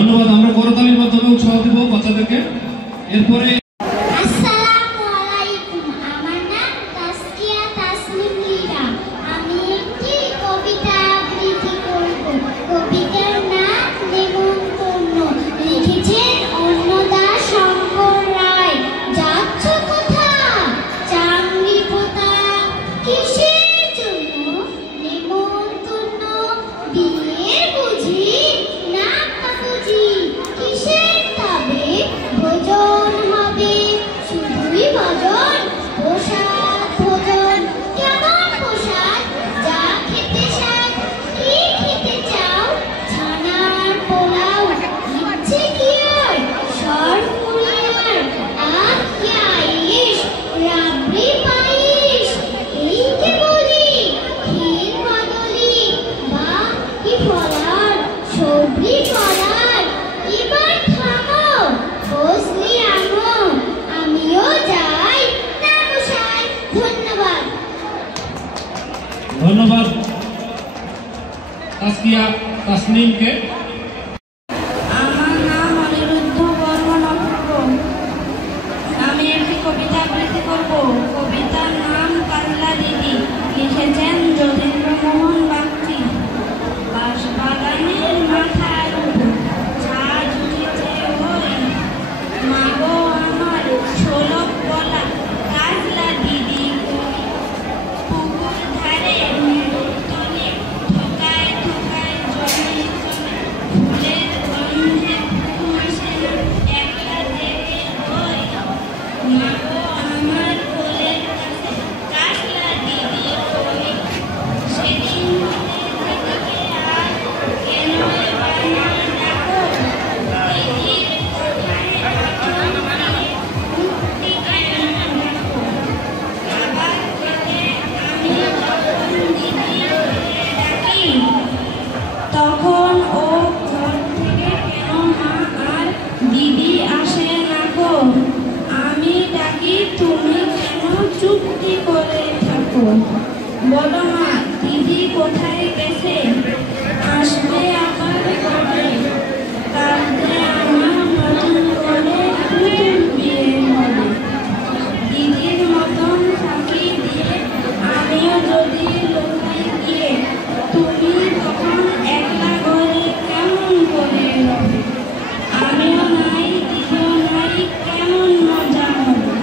ধন্যবাদ। আমরা করতালির মাধ্যমে উৎসাহ দিব বাচ্চাদেরকে। এরপরে আসসালামু আলাইকুম, আমার নাম তাসকিয়া তাসনিম লীরা। আমি একটি কবিতা আবৃত্তি করব। কবিতার নাম নেমন্তন্ন। লিখেছেন অন্নদা শঙ্কর রায়। যাচ্ছ কোথা চাঙ্গি পোতা, কিসের জন্য নেমন্তন্ন? বিয়ের বুঝি না বুঝি, কিসের তবে ভোজন হবে? শুধুই ভোজন, প্রসাদ ভোজন। কেমন প্রসাদ? যা খেতে চাও। কি খেতে চাও? ছানার পোলাও, ইচ্ছে কি আর সরপুরিয়ার, আর কি আইস, রাবড়ি পাইস। এই কে বলি ক্ষীর কদলি, বা কি ফলার, সবজি ফলার। এবার থামো, বসলি আনো, আমিও যাই না মশাই। ধন্যবাদ। ধন্যবাদ তাসকিয়া তাসনিমকে। আমার নাম অনিরুদ্ধ বর্মন অপূর্ব। আমি একটি কবিতা আবৃত্তি করব। কবিতার নাম কাজলা দিদি। লিখেছেন যতীন্দ্রমোহন বাগচি। বাঁশবাগানের মাথার উপর ছাদ উঠেছে ওই, মাগো আমার ষোলক বলা কাজলা দিদি কই। পুকুর ধারে মেরুর তলে ঠোকায় ঠোকায় জমে জমে, ফুলের গন্ধে ঘুম আসে না, একলা জেগে ওই। মাগো আমার কোলের কাছে কাজলা দিদি কই। সেদিন হতে দিদিকে আর কেন এবার না ডাকো? দিদির কথায় আচল দিয়ে মুক্তি কেন ডাকো? খাবার খেতে আমি যখন দিদি বলে ডাকি, তখন ও ঘর থেকে কেন মা আর দিদি আসে না গো? আমি ডাকি তুমি কেন চুপটি করে থাকো? বলো মা, দিদি কোথায় গেছে? আসবে আবার কবে? কাঁদতে আমার নতুন করে পুতুল বিয়ে হবে। দিদির মতন ফাঁকি দিয়ে আমিও যদি লুকাই গিয়ে, তুমি তখন একলা ঘরে কেমন করে রবে? আমিও নাই দিদিও নাই, কেমন মজা হবে।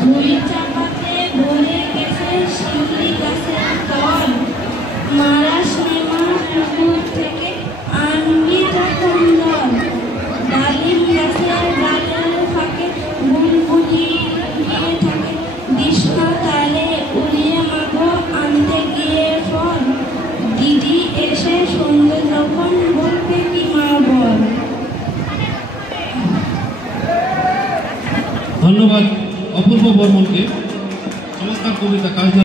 ঝুড়ি চাপাতে ভরে গেছে শিউলি গাছের তল, মারাস নেমা পুকুর থেকে আনবি তখন জল। ডালিম গাছের ডালের ফাঁকে বুলবুলি লুকিয়ে থাকে, কৃষ্ণ তালে উড়িয়ে মাগো আনতে গিয়ে ফল। দিদি এসে সঙ্গে যখন বলবে কি মা বল। ধন্যবাদ অপূর্ব বর্মনকে। চমৎকার কবিতা কাজলা।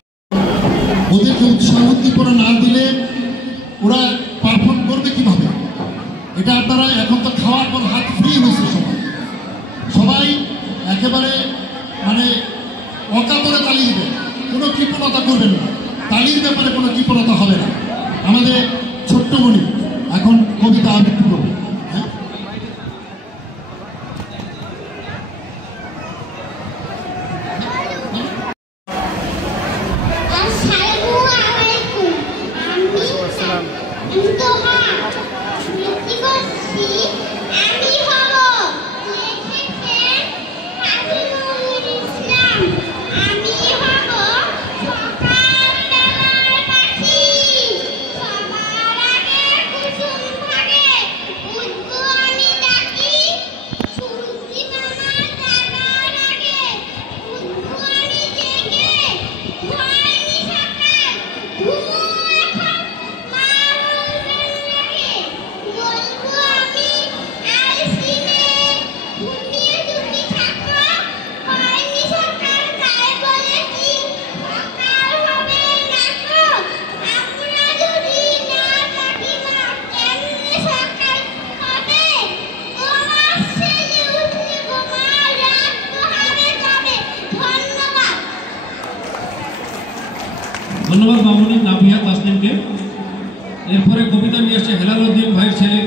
ওদেরকে উৎসাহ উদ্দীপনা না দিলে ওরা পারফর্ম করবে কিভাবে? এটা আপনারা এখন তো খাওয়ার পর হাত ফ্রি হয়েছে সবাই, সবাই একেবারে মানে অকাতরে তালি দিবে, কোনো কৃপণতা করবেন না। তালির ব্যাপারে কোনো কৃপণতা হবে না। আমাদের ছোট্ট মনি এখন কবিতা আবৃত্তি করবে। হ্যাঁ, আসসালামু আলাইকুম, আমি তোমা আবৃত্তি করছি। আমি হব লিখেছেন হাবিবুল ইসলাম। আমি হব সকালবেলার পাখি, সবার আগে কুসুম ভাগে উঠবো আমি ডাকি। সূর্যি মামা জাগার আগে উঠবো আমি জেগে। হয়নি সকাল, ঘুমো এখন, মা বলবেন লাগে। বলবো আমি আলসিমে, ঘুমিয়ে তুমি থাকো। হয়নি সকাল, তাই বলে কি সকাল হবে না গো? আমরা যদি না থাকি মা, কেমনে সকাল হবে? ও মা সেজে উঠলে গো মা, রাত পোহাবে তবে। ধন্যবাদ। ধন্যবাদ মামুনি নাভিয়া তাসনিমকে। এরপরে কবিতা নিয়ে আসছে হেলাল উদ্দিন ভাইয়ের ছেলে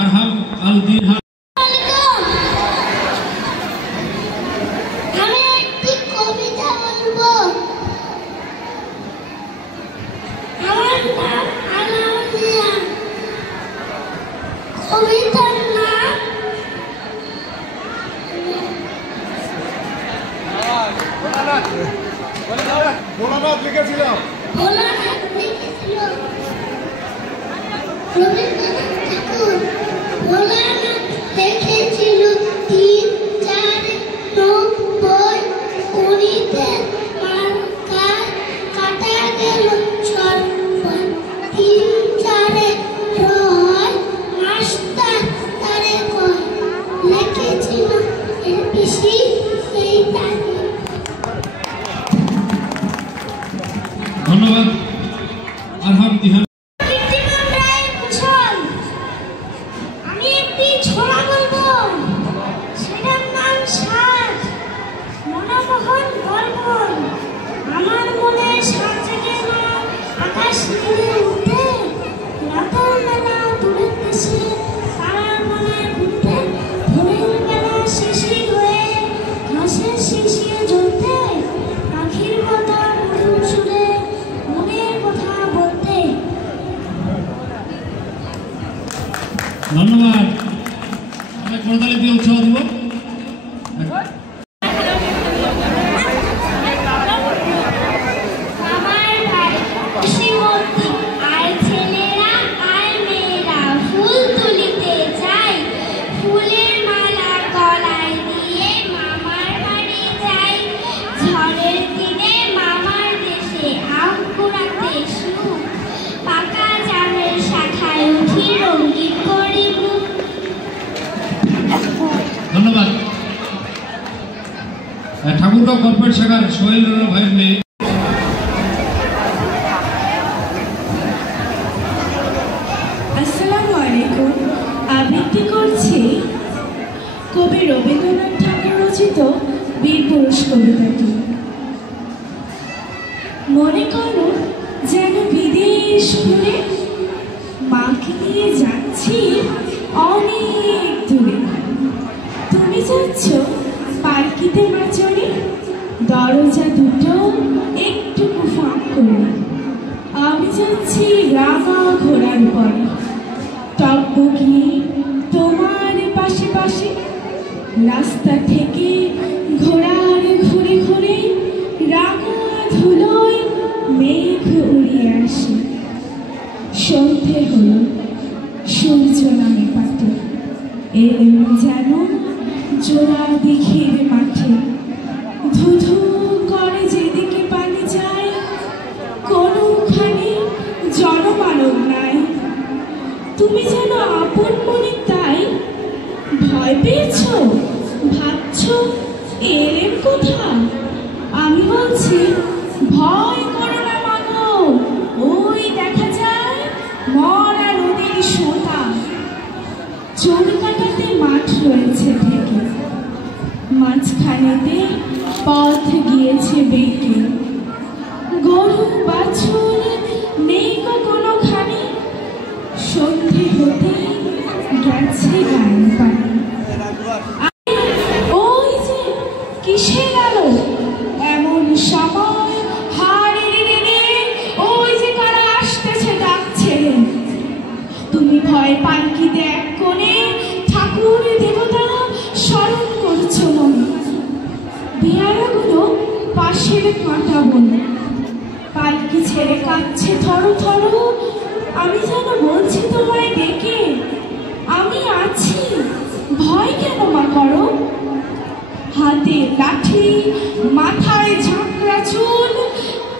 আরহাম আল কবিতার নাম ভোলানাথ লিখেছিলাম। ভোলানাথ লিখেছিল রবীন্দ্রনাথ ঠাকুর। ভোলানাথ লিখেছিল 3, 4, 90 কুড়িতে মার্কা কাটা গেল সর্বন 3, 4 রয় মাস্টার তারে কয় লিখেছিল এর বেশি এই তাকে। ধন্যবাদ। আর হাম দিহান আমি একটি ছড়া বলবো, সেটার নাম সাত। মনোমোহন গর্বন। আমার মনে সাত জেগে না আকাশ নীলে উঠে, রাতের বেলা দূরের দেশে তারার মনে ঘুরতে, ভোরের বেলা শিশির হয়ে ঘাসের শিশিয়ে জ্বলতে, পাখির কথা মধুর সুরে মনের কথা বলতে। ধন্যবাদ। আমরা করতালি দিয়ে উৎসাহ দিব। আমার ভাই শ্রীমতী আয় ছেলেরা আয় মেয়েরা ফুল তুলিতে যাই, ফুলের মালা গলায় দিয়ে মামার বাড়ি যাই, ঝড়ের দিনে মামার দেশে আম কুড়াতে সুখ, পাকা জামের শাখায় উঠি রঙিন করি মুখ। ধন্যবাদ। ঠাকুরগাঁও কর্পোরেট শাখার সোহেল ভাইয়ের মেয়ে আসসালামু আলাইকুম। আবৃত্তি করছি কবি রবীন্দ্রনাথ ঠাকুর রচিত বীরপুরুষ কবিতাটি। মনে করো যেন বিদেশ ঘুরে মাকে নিয়ে যাচ্ছি অনেক দূরে। তুমি যাচ্ছ পালকিতে মাচরে, দরজা দুটো একটুকু ফাঁক করে। আমি যাচ্ছি রাঙা ঘোড়ার পরে, টকবকি তোমার পাশে পাশে। রাস্তা থেকে ঘোড়ার ঘুরে ঘুরে রাঙা ধুলোয় মেঘ উড়িয়ে আসে। সন্ধে হলো, সূর্য নামে পাটে, এলেন যেন জোড়া দিঘির মাঠে। ধুধু করে যেদিকে পানি যায়, কোনোখানে জনমানব নাই। তুমি যেন আপন মনে তাই ভয় পেয়েছ, ভাবছ এলেন কোথা। আমি বলছি ভয় করো না মাগো, ওই দেখা যায় মরা নদীর সোতা। চুল কাটাতে মাঠ রয়েছে থেকে, মাঝখানেতে পথ গিয়েছে বেঁকে। গরু বাছুর নেই কোনোখানে, সন্ধে হতে গেছে গান পানি। ওই যে কিসের আলো এমন সময়, হাড়ে রে রে, ওই যে কারা আসতেছে ডাকছে। তুমি ভয় পালকিতে এক কোণে ঠাকুর দেবতা স্মরণ করছো মনে। বিয়ারাগুলো পাশের কাঁটা বনে, পালকি ছেড়ে কাঁদছে থর থর। আমি যেন বলছি তোমায় ডেকে, আমি আছি, ভয় কেন মা করো। হাতে লাঠি, মাথায় ঝাঁকড়া চুল,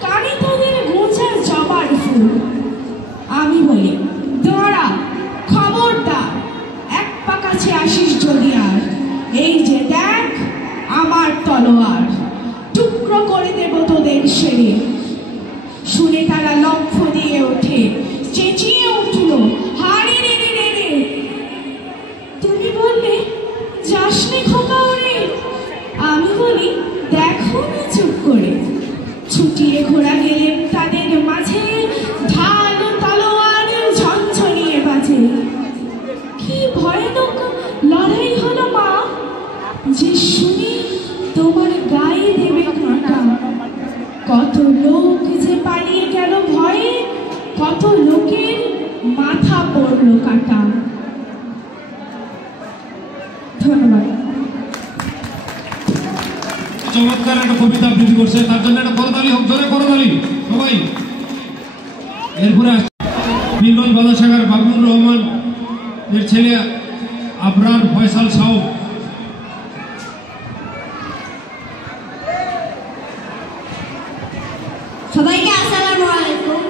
কানে তোদের গোঁজা জবার ফুল। আমি বলি দাঁড়া, খবরদার, এক পা কাছে আসিস যদি আর। এই যে দেখ আমার তলোয়ার, টুকরো করে দেব তোদের সেরে। শুনে তারা লক্ষ দিয়ে ওঠে, চেঁচিয়ে উঠল হাড়ে রে রে রে রে। তুমি বললে যাসনি খোকা ওরে। আমি বলি দেখো না চুপ করে। ছুটিয়ে ঘোড়া গেলে তাদের মাঝে, ঢাল তলোয়ার ঝনঝনিয়ে বাজে। কি ভয়ানক লড়াই হলো মা, যে শুনে তোমার গায়ে দেবে কাঁটা। কত লোক যে পালিয়ে গেল ভয়ে, কত লোকের মাথা পড়লো কাটা। ধন্যবাদ। চমৎকার একটা কবিতা আবৃত্তি করছে, তার জন্য একটা করতালি হোক, জোরে করতালি সবাই। এরপরে মিলন বাজার শাখার বাবুর রহমান এর ছেলে আবরার ফয়সাল সাউ। সবাইকে আসসালামু আলাইকুম।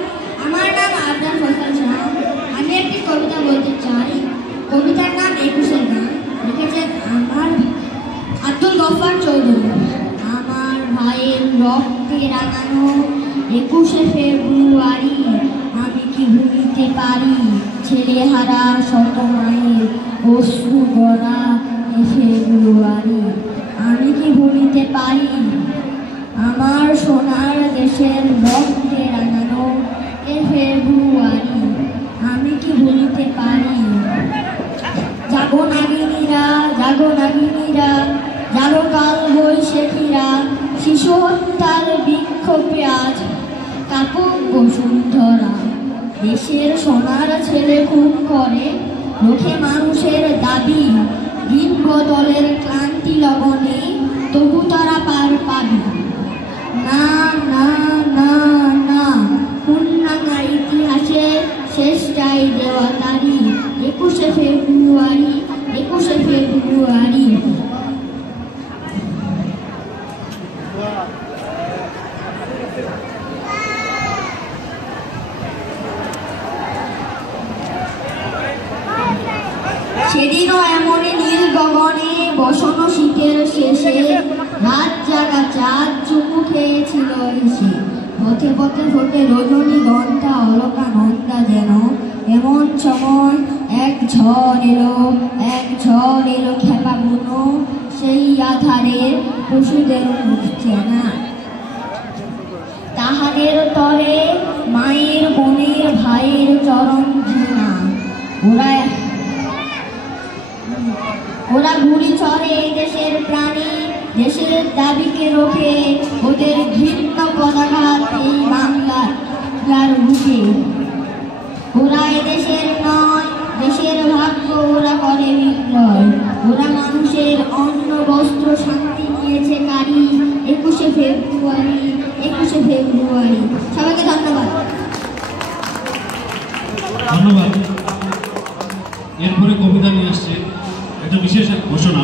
আমার নাম আবরার ফয়সাল সাউ। আমি একটি কবিতা বলতে চাই। কবিতার নাম 21 গান। লিখেছেন আমার আব্দুল গফফার চৌধুরী। আমার ভাইয়ের রক্তে রাঙানো 21শে ফেব্রুয়ারি আমি কি ভুলিতে পারি? ছেলেহারা শত মায়ের অশ্রু গড়া ফেব্রুয়ারি আমি কি ভুলিতে পারি? আমার সোনার দেশের রক্তে রাঙানো ফেব্রুয়ারি আমি কি ভুলিতে পারি? জাগো নাগিনীরা, জাগো নাগিনীরা, জাগো কাল বৈশাখীরা, শিশু হত্যার বিক্ষোভে আজ কাপুক বসুন্ধরা। দেশের সোনার ছেলে খুন করে রোখে মানুষের দাবি। দিন বদলের ক্লান্তি লবণে তবু তারা পার পাবি না। না না না, পূর্ণাঙ্গা ইতিহাসে শেষটাই দেওয়া তারিখ 21শে ফেব্রুয়ারি, 21শে ফেব্রুয়ারি। সেদিনও এমনই নীল গগনে বসন শীতের শেষে রাত জাগা চাঁদ চুমু খেয়েছিল এসে। পথে পথে ফোটে রজনীগন্ধা অলকানন্দা যেন। এমন সময় এক ঝড় এলো, এক ঝড় এলো খেপা বুনো। সেই আধারের পশুদের মুখ চেনা। তাহাদের তরে মায়ের বোনের ভাইয়ের চরণ ঘৃণা। ওরা ঘুরি চড়ে দেশের প্রাণী, দেশের দাবিকে রোখে ওদের ঘৃণ্য পদাঘাত এই বাংলার বুকে। ওরা এদেশের নয়, দেশের ভাগ্য ওরা করে বিক্রয়। ওরা মানুষের অন্ন বস্ত্র শান্তি নিয়েছে কারি 21শে ফেব্রুয়ারি, 21শে ফেব্রুয়ারি। সবাইকে ধন্যবাদ। ধন্যবাদ। এরপরে কবিতা নিয়ে আসছে একটা বিশেষ ঘোষণা।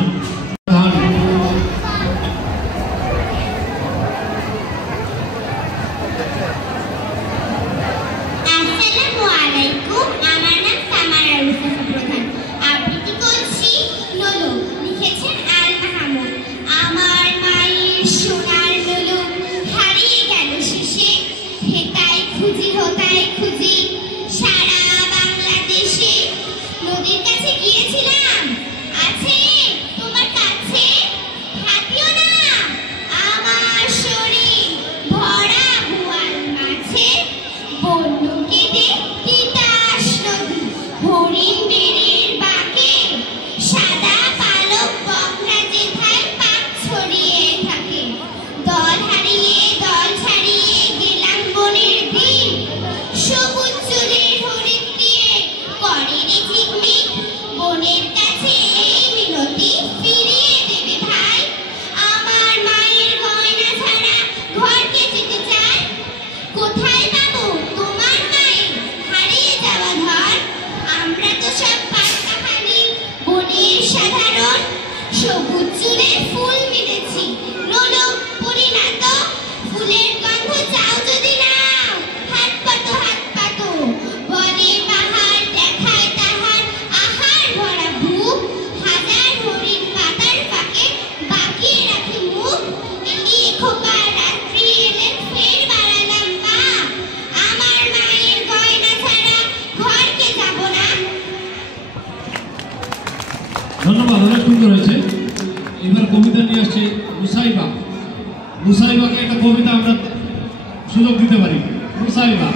আসসালামু আলাইকুম। আমার নাম সামারা রুসাফা প্রধান। আবৃত্তি করছি লোলো। লিখেছেন আল মাহমুদ। আমার মায়ের সোনার লোলো হারিয়ে গেল শেষে। হেতায় খুঁজি হোতায় খুঁজি সারা বাংলাদেশে। নদীর কাছে গিয়েছিলাম, আছে তোমার কাছে? থাকিও না আমার শরীর ভরা ভুয়াল মাছে। বন্ধু কেটে তিতাস নদী হরিণ বেড়ের বাঁকে। সাদা পালক বকরা যেথায় পাক ছড়িয়ে থাকে। দল হারিয়ে দল ছাড়িয়ে গেলাম বনের দিন। সবুজ চুলের হরিণ দিয়ে করে রে ঝিকমিক। বনের কাছে এই মিনতি ফিরিয়ে দেবে ভাই। আমার মায়ের গয়না ছাড়া ঘরকে যেতে চাই। কোথায় পাবো তোমার মায়ের হারিয়ে যাওয়া ধন? আমরা তো সব পাটকাহানি বনের সাধারণ। সবুজ চুলের ফুল মিলেছি লোলো পরিণত। ফুলের গন্ধ চাও যদি নাও, হাত পাতো হাত পাতো। বনে পাহাড় দেখায় তাহার আহার ভরা বুক। হাজার হরিণ পাতার ফাঁকে বাকিয়ে রাখি মুখ। এই খোপা রাত্রি এলে ফের বাড়ালাম পা। আমার মায়ের গয়না ছাড়া ঘরকে যাব না। ধন্যবাদ, অনেক সুন্দর হয়েছে। এবার কবিতা নিয়ে আসছে মুসাইবা। মুসাইবাকে একটা কবিতা আমরা সুযোগ দিতে পারি। মুসাইবা।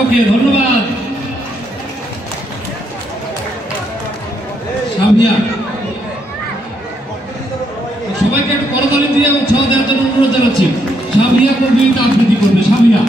ওকে, ধন্যবাদ সামিয়া। সবাইকে একটু করতালি দিয়ে উৎসাহ দেওয়ার জন্য অনুরোধ জানাচ্ছি। সামিয়া কবিতা আবৃত্তি করবে। সামিয়া।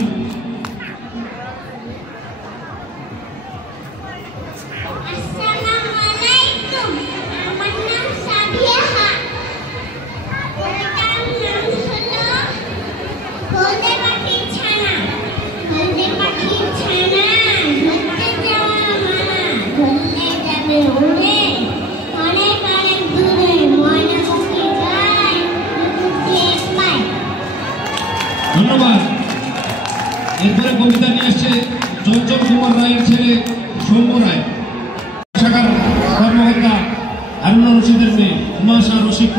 ধন্যবাদ। এরপরে কবিতা নিয়ে আসছে চঞ্চল কুমার রায়ের ছেলে সৌম্য রায়, শাখার কর্মকর্তা হারুনা রশিদের মেয়ে উমাশা রশিদ।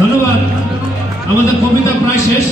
ধন্যবাদ। আমাদের কবিতা প্রায় শেষ।